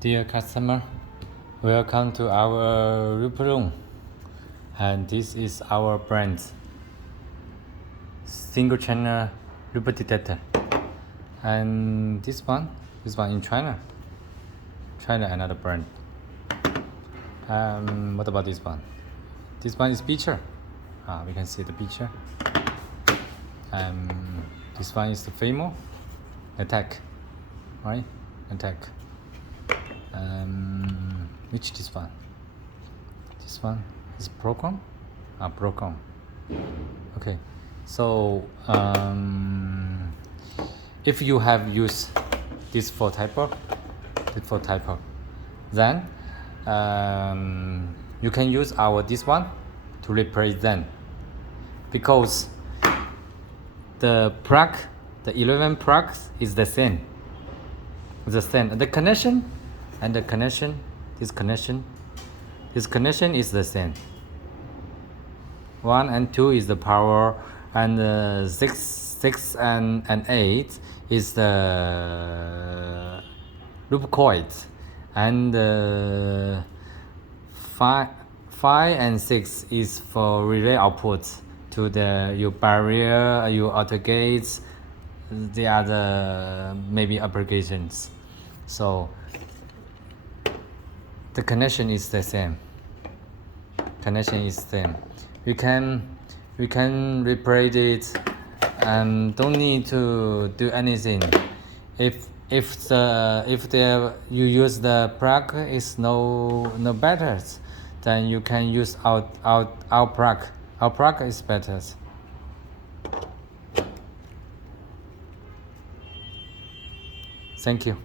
Dear customer, welcome to our room, and this is our brand single channel loop detector. And this one in China another brand. What about this one? This one is picture. We can see the picture. This one is the Famo attack, right? Attack. Which this one? This one is Procom. Procom. Okay. So if you have used this for typo, then you can use this one to replace them, because the plug, the 11 plugs is the same. The connection and the connection, this connection is the same. 1 and 2 is the power, and 6 and 8 is the loop coils, and 5 and 6 is for relay output to your barrier, your auto gates, the other maybe applications. So the connection is the same. We can replace it and don't need to do anything. If you use the plug is no better, then you can use our plug. Our plug is better. Thank you.